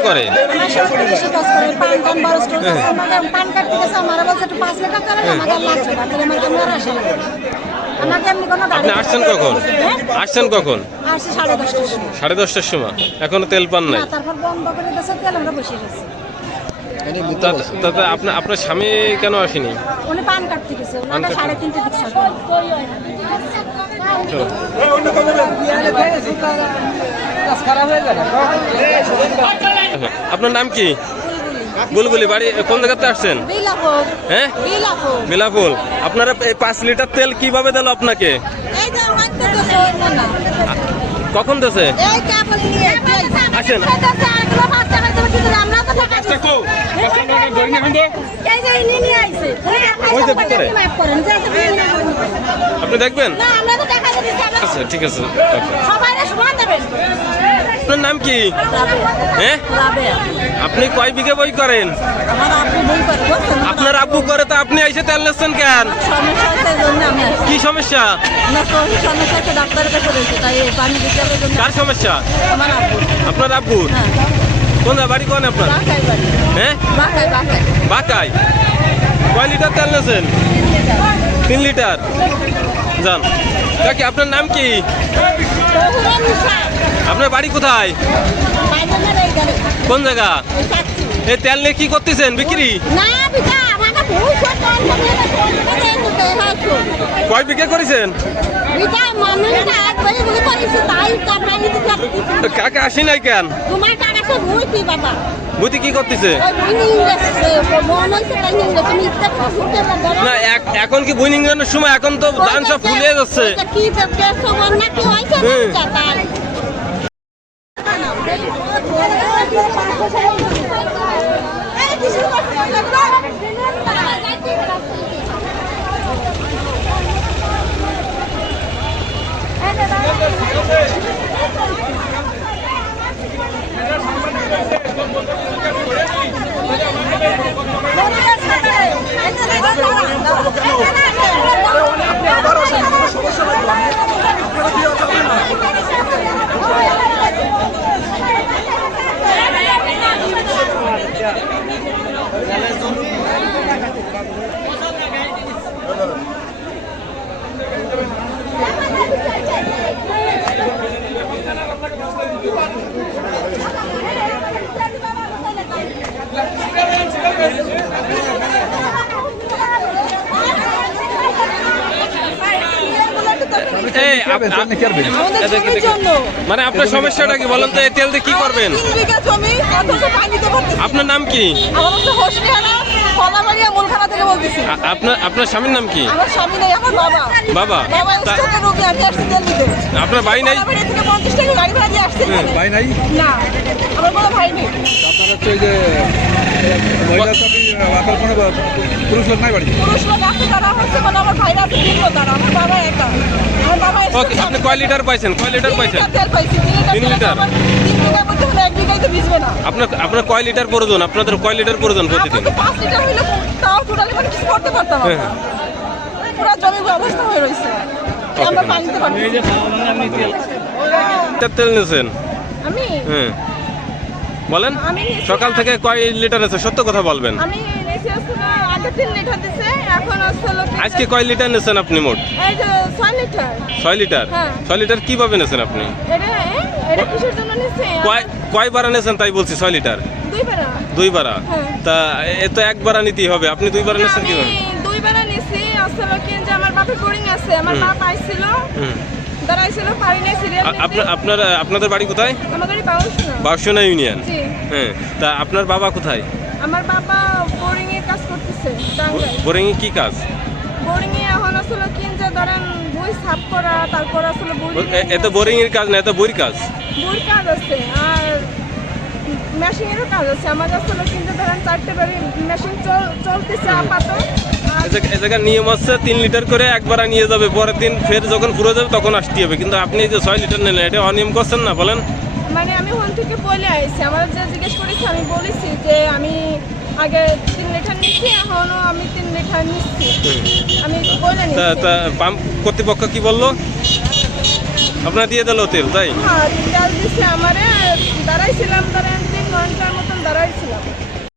কি করে? আপনি আসছেন কখন? আসছেন কখন? 10:30টার সময়। এখনো তেল পান নাই? তাতে আপনার স্বামী কেন আসেনি? উনি পান কাটতে গেছে, ওনারা 3:30 দিকে সকাল। আপনার নাম কি? বুলবুলি। বাড়ি কোন জায়গাতে আসছেন? হ্যাঁ, বিলাপুল। আপনারা 5 লিটার তেল কিভাবে দিল আপনাকে? কখন দিয়েছে? আসেন। আপনি দেখবেন? আচ্ছা, ঠিক আছে। আপনার নাম কি? হ্যাঁ, আপনি কয় বিঘে বই করেন? আপনার আব্বু করে, তো আপনি এসে তেল নিচ্ছেন কেন? কি সমস্যা? কার সমস্যা? আপনার আব্বুর। কোন বাড়ি? কোন আপনার? হ্যাঁ, বাঁকায়। কয় লিটার তেল নিয়েছেন? 3 লিটার। যান কাকি। আপনার নাম কি? আপনার বাড়ি কোথায়? কোন জায়গা? এই তেল নিয়ে কি করতেছেন? বিক্রি? কয় বিক্রি করেছেন? কাকা আসি নাই কেন? বুঝি কি করতেছে? না, এখন কি বুইনিং এর সময়? এখন তো ধান সব ফুলে যাচ্ছে। মানে আপনার সমস্যাটা কি বলেন তো? এই তেল দিয়ে কি করবেন? আপনার নাম কি? আপনার স্বামীর নাম কি? বাবা। আপনার ভাই নাই? ভাই নাই? পুরুষ লোক নাই বাড়ি? ওকে, আপনি কয় লিটার পাইছেন? 3 লিটার। আপনার কয় লিটার প্রয়োজন? আপনাদের কয় লিটার প্রয়োজন প্রতিদিন? 5 লিটার হইলে তাও টোটালি মানে কিছু করতে পারতাম আমরা। পুরো জমির অবস্থা হয়ে রইছে। আমরা পানিতে পারতেছি। তেল নিয়েছেন? আমি? হ্যাঁ, বলেন। সকাল থেকে কয় লিটার আছে? সত্য কথা বলবেন। আমি নিয়েছি আসলে আগে 3 লিটার দিছে, এখন আসলে আজকে কয় লিটার নিয়েছেন আপনি মোট? এই যে 6 লিটার। 6 লিটার? 6 লিটার কিভাবে নিয়েছেন আপনি? এটা কিসের জন্য নিছে? কয় বার নিয়েছেন তাই বলছি? 6 লিটার 2 বার। তা এ তো 1 বার নিতেই হবে। আপনি 2 বার নিয়েছেন কিভাবে? আমি 2 বার নিছি আসলে কি যে আমার বাপের বোরিং আছে, আমার বাপ আইছিল, দাঁড়াইছিল, পারি নাই সিরিয়াল নিতে। আপনাদের বাড়ি কোথায়? আমার বাড়ি বাউশনা। বাউশনা ইউনিয়ন। জি। হ্যাঁ, তা আপনার বাবা কোথায়? আমার বাবা বোরিং এ কাজ করতেছে টাঙ্গাইল। বোরিং এ কি কাজ? বোরিং এ এখন আসলে কি যে ধরেন বই সাফ করা, তারপর আসলে বোরিং এত বোরিং এর কাজ না, এত বইর কাজ। বইর কাজ আছে আর মেশিনেরও কাজ আছে। আমার আসলে কিন্তু ধরেন 4টে বাড়ি মেশিন চলতেছে আপাতত। এ জায়গার নিয়ম হচ্ছে 3 লিটার করে একবার নিয়ে যাবে, পরের দিন ফের যখন পুরো যাবে তখন আসতে হবে। কিন্তু আপনি এই যে 6 লিটার নিলেন, এটা অনিয়ম করছেন না? বলেন। মানে আমি ওখান থেকে বলে আইছি, আমার যে জিজ্ঞেস করেছি আমি বলেছি যে আমি আগে 3 লিটার নিচ্ছি, এখনো আমি 3 লিটার নিচ্ছি, আমি বলে নিচ্ছি। তা পাম্প কর্তৃপক্ষ কি বললো? আপনার দিয়ে দিল তেল, তাই? হ্যাঁ, তেল দিচ্ছে আমারে। দাঁড়াইছিলাম ধরেন 3 ঘন্টার যাবো